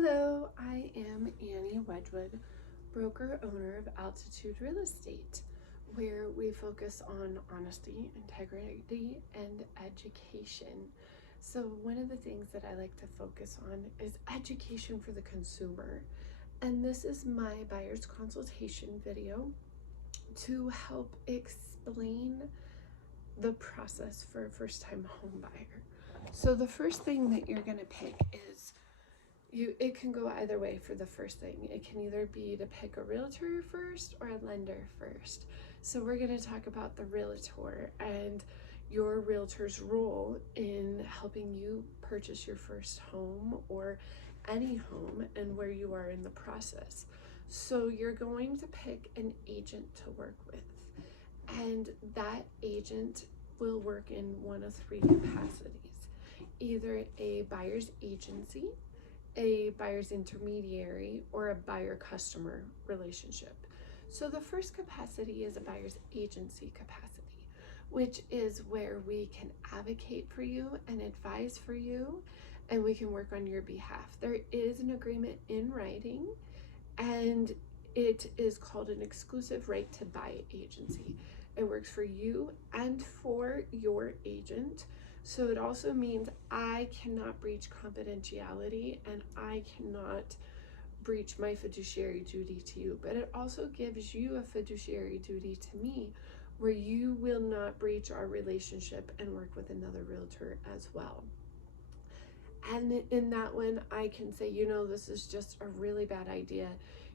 Hello, I am Annie Wedgwood, broker owner of Altitude Real Estate, where we focus on honesty, integrity, and education. So, one of the things that I like to focus on is education for the consumer. And this is my buyer's consultation video to help explain the process for a first time home buyer. So, the first thing that you're going to pick is it can go either way for the first thing. It can either be to pick a realtor first or a lender first. So we're going to talk about the realtor and your realtor's role in helping you purchase your first home or any home and where you are in the process. So you're going to pick an agent to work with, and that agent will work in one of three capacities: either a buyer's agency, a buyer's intermediary, or a buyer-customer relationship. So the first capacity is a buyer's agency capacity, which is where we can advocate for you and advise for you, and we can work on your behalf. There is an agreement in writing, and it is called an exclusive right to buy agency. It works for you and for your agent. So it also means I cannot breach confidentiality and I cannot breach my fiduciary duty to you. But it also gives you a fiduciary duty to me, where you will not breach our relationship and work with another realtor as well. And in that one, I can say, this is just a really bad idea.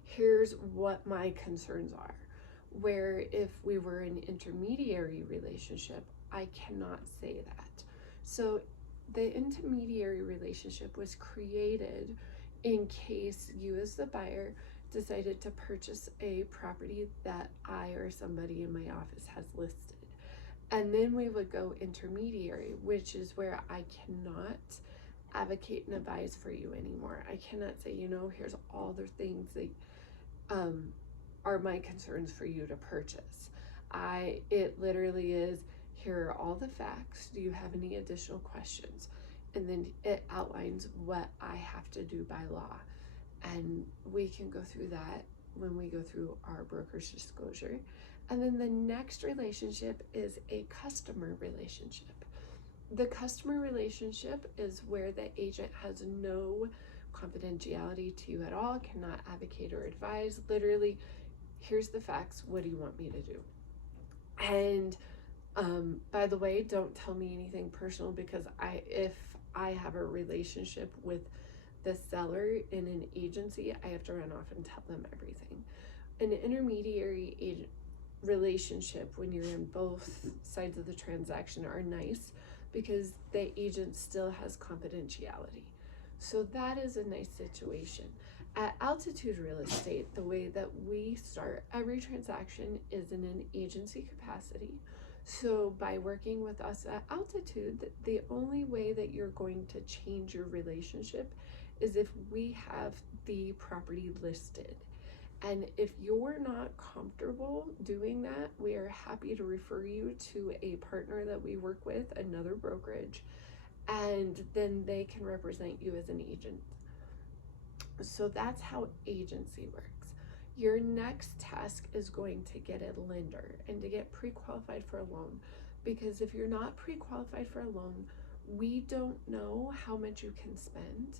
Here's what my concerns are. Where if we were an intermediary relationship, I cannot say that. So the intermediary relationship was created in case you as the buyer decided to purchase a property that I or somebody in my office has listed. And then we would go intermediary, which is where I cannot advocate and advise for you anymore. I cannot say, here's all the things that are my concerns for you to purchase. It literally is, here are all the facts. Do you have any additional questions? And then it outlines what I have to do by law. And we can go through that when we go through our broker's disclosure. And then the next relationship is a customer relationship. The customer relationship is where the agent has no confidentiality to you at all, cannot advocate or advise. Literally, here's the facts. What do you want me to do? And by the way, don't tell me anything personal, because if I have a relationship with the seller in an agency, I have to run off and tell them everything. An intermediary agent relationship, when you're in both sides of the transaction, are nice because the agent still has confidentiality. So that is a nice situation. At Altitude Real Estate, the way that we start every transaction is in an agency capacity. So by working with us at Altitude, the only way that you're going to change your relationship is if we have the property listed. And if you're not comfortable doing that, we are happy to refer you to a partner that we work with, another brokerage, and then they can represent you as an agent. So that's how agency works. Your next task is going to get a lender and to get pre-qualified for a loan, because if you're not pre-qualified for a loan, we don't know how much you can spend.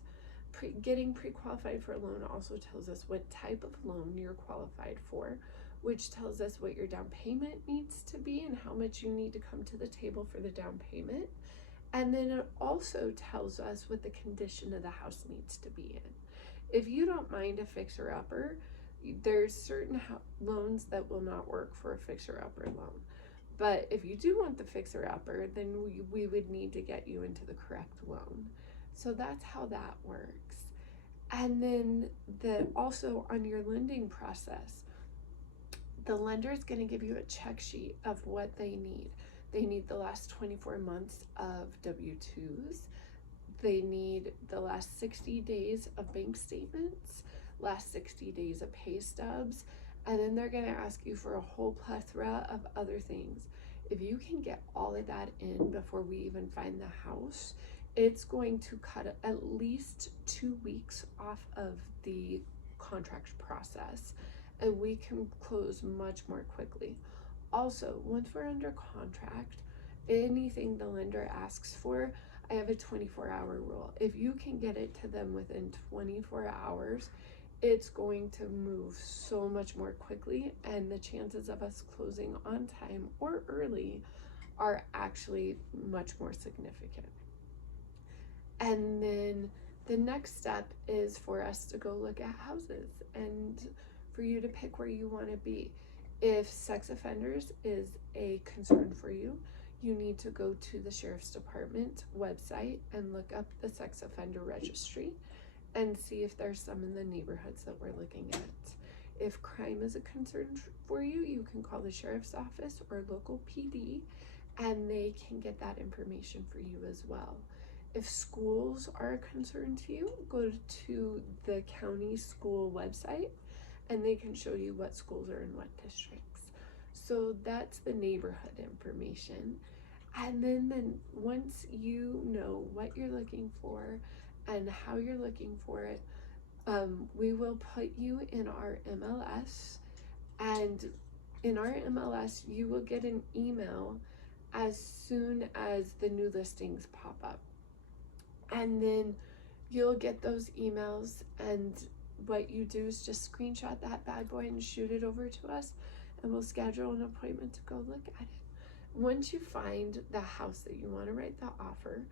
Getting pre-qualified for a loan also tells us what type of loan you're qualified for, which tells us what your down payment needs to be and how much you need to come to the table for the down payment. And then it also tells us what the condition of the house needs to be in. If you don't mind a fixer-upper, there's certain loans that will not work for a fixer-upper loan. But if you do want the fixer-upper, then we would need to get you into the correct loan. So that's how that works. And then also on your lending process, the lender is going to give you a check sheet of what they need. They need the last 24 months of W-2s. They need the last 60 days of bank statements, last 60 days of pay stubs, and then they're going to ask you for a whole plethora of other things. If you can get all of that in before we even find the house, it's going to cut at least 2 weeks off of the contract process, and we can close much more quickly. Also, once we're under contract, anything the lender asks for, I have a 24-hour rule. If you can get it to them within 24 hours, it's going to move so much more quickly, and the chances of us closing on time or early are actually much more significant. And then the next step is for us to go look at houses and for you to pick where you want to be. If sex offenders is a concern for you, you need to go to the Sheriff's Department website and look up the sex offender registry and see if there's some in the neighborhoods that we're looking at. If crime is a concern for you, you can call the Sheriff's Office or local PD, and they can get that information for you as well. If schools are a concern to you, go to the county school website and they can show you what schools are in what districts. So that's the neighborhood information. And then once you know what you're looking for and how you're looking for it, we will put you in our MLS, and in our MLS you will get an email as soon as the new listings pop up. And then you'll get those emails, and what you do is just screenshot that bad boy and shoot it over to us, and we'll schedule an appointment to go look at it. Once you find the house that you want to write the offer,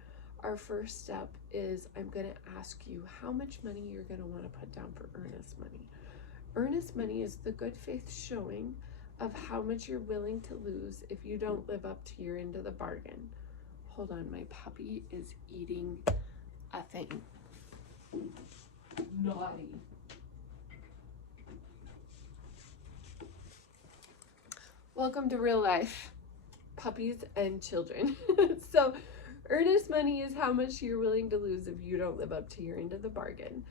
our first step is I'm going to ask you how much money you're going to want to put down for earnest money. Earnest money is the good faith showing of how much you're willing to lose if you don't live up to your end of the bargain. Hold on, my puppy is eating a thing. Naughty. Welcome to real life, puppies and children. So earnest money is how much you're willing to lose if you don't live up to your end of the bargain.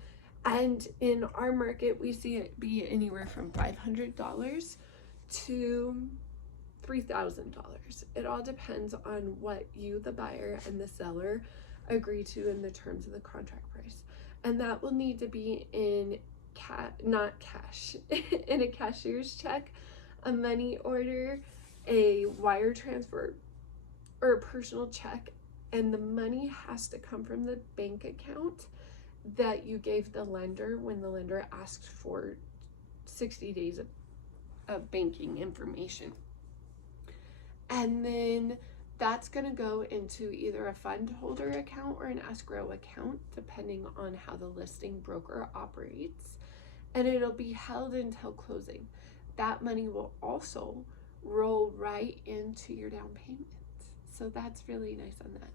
And in our market, we see it be anywhere from $500 to $3,000. It all depends on what you, the buyer, and the seller agree to in the terms of the contract price. And that will need to be in not cash, in a cashier's check, a money order, a wire transfer, or a personal check. And the money has to come from the bank account that you gave the lender when the lender asked for 60 days of banking information. And then that's going to go into either a fund holder account or an escrow account, depending on how the listing broker operates. And it'll be held until closing. That money will also roll right into your down payment. So that's really nice on that.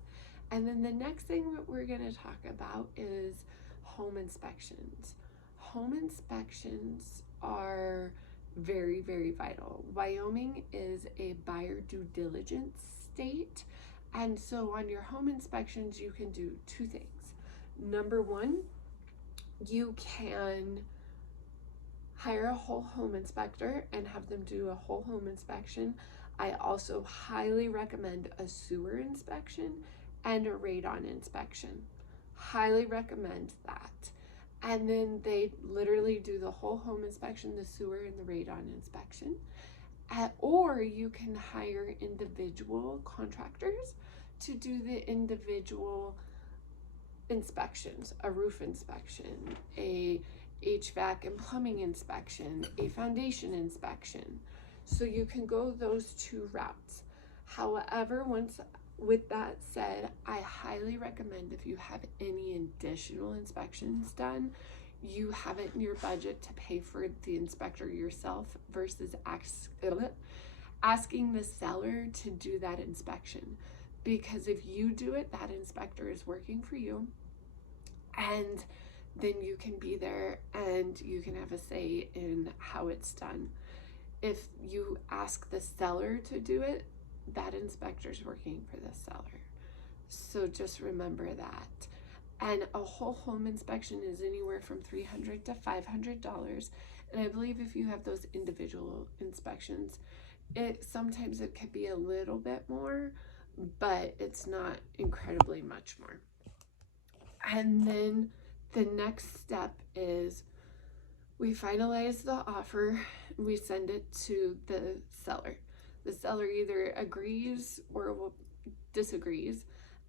And then the next thing that we're going to talk about is home inspections. Home inspections are very, very vital. Wyoming is a buyer due diligence state, and so on your home inspections you can do two things. Number one, you can hire a whole home inspector and have them do a whole home inspection. I also highly recommend a sewer inspection and a radon inspection. Highly recommend that. And then they literally do the whole home inspection, the sewer and the radon inspection. Or you can hire individual contractors to do the individual inspections, a roof inspection, a HVAC and plumbing inspection, a foundation inspection. So you can go those two routes. However, with that said, I highly recommend if you have any additional inspections done, you have it in your budget to pay for the inspector yourself versus asking the seller to do that inspection. Because if you do it, that inspector is working for you, and then you can be there and you can have a say in how it's done. If you ask the seller to do it, that inspector's working for the seller. So just remember that. And a whole home inspection is anywhere from $300 to $500. And I believe if you have those individual inspections, sometimes it could be a little bit more, but it's not incredibly much more. And then the next step is we finalize the offer, we send it to the seller. The seller either agrees or disagrees.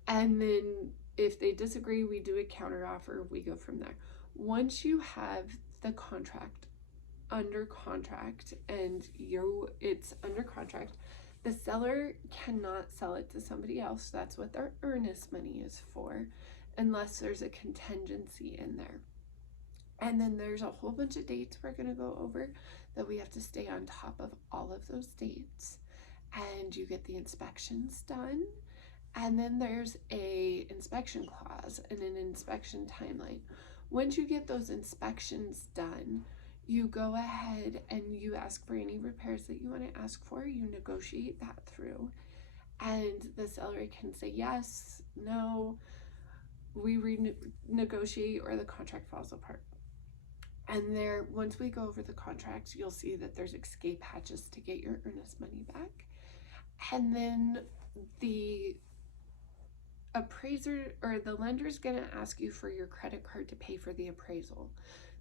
And then if they disagree, we do a counter offer, we go from there. Once you have the contract under contract and it's under contract, the seller cannot sell it to somebody else. That's what their earnest money is for, unless there's a contingency in there. And then there's a whole bunch of dates we're going to go over that we have to stay on top of all of those dates. And you get the inspections done. And then there's a inspection clause and an inspection timeline. Once you get those inspections done, you go ahead and you ask for any repairs that you want to ask for. You negotiate that through. And the seller can say yes, no, we renegotiate, or the contract falls apart. And there, once we go over the contracts, you'll see that there's escape hatches to get your earnest money back. And then the appraiser or the lender is going to ask you for your credit card to pay for the appraisal.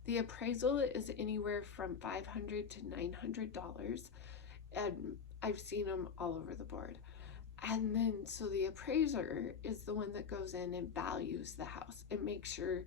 The appraisal is anywhere from $500 to $900, and I've seen them all over the board. And then, so the appraiser is the one that goes in and values the house and makes sure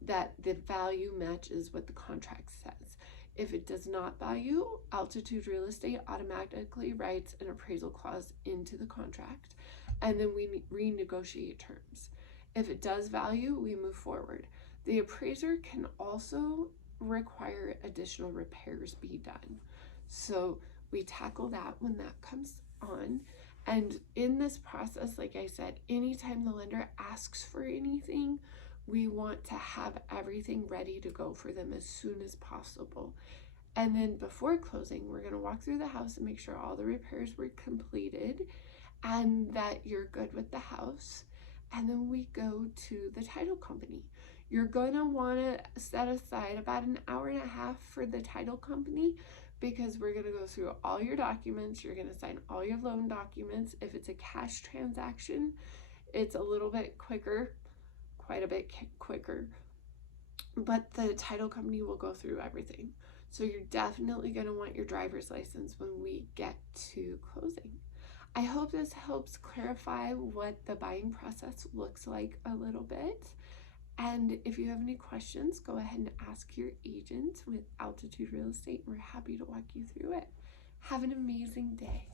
that the value matches what the contract says. If it does not value, Altitude Real Estate automatically writes an appraisal clause into the contract, and then we renegotiate terms. If it does value, we move forward. The appraiser can also require additional repairs be done. So we tackle that when that comes on. And in this process, like I said, anytime the lender asks for anything, we want to have everything ready to go for them as soon as possible. And then before closing, we're going to walk through the house and make sure all the repairs were completed and that you're good with the house. And then we go to the title company. You're going to want to set aside about an hour and a half for the title company, because we're going to go through all your documents. You're going to sign all your loan documents. If it's a cash transaction, it's a little bit quicker, quite a bit quicker, but the title company will go through everything. So you're definitely going to want your driver's license when we get to closing. I hope this helps clarify what the buying process looks like a little bit. And if you have any questions, go ahead and ask your agent with Altitude Real Estate. We're happy to walk you through it. Have an amazing day.